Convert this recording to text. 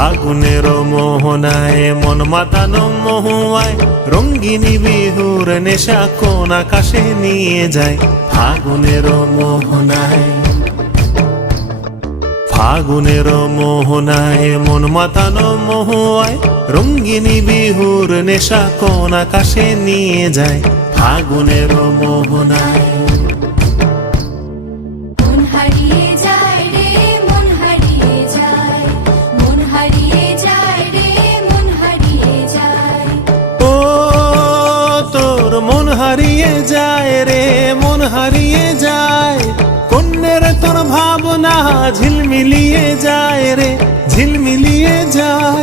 ফাগুনের মোহনায় মন মাতানো মহুয়ায় রঙ্গিনী বিহুর নেশা কোন আকাশে নিয়ে যায়। ফাগুনের মোহনায়, ফাগুনের মোহনায় মন মাতানো মহুয়ায় রঙ্গিনী বিহুর নেশা কোন আকাশে নিয়ে যায়। ফাগুনের মোহনায় মন হারিয়ে যায় রে, মন হারিয়ে যায়। কন্যের তোর ভাবনা ঝিলমিলিয়ে যায় রে, ঝিলমিলিয়ে যায়।